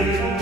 life.